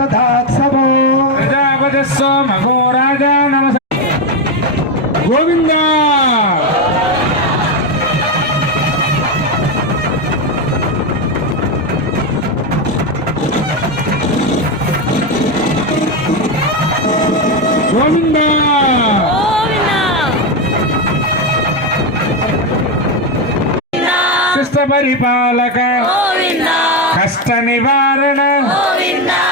ददात्सवो प्रजापति सोमगो राजा नमः गोविंदा गोविंदा शिष्ट परिपालक कष्ट निवारण गोविंदा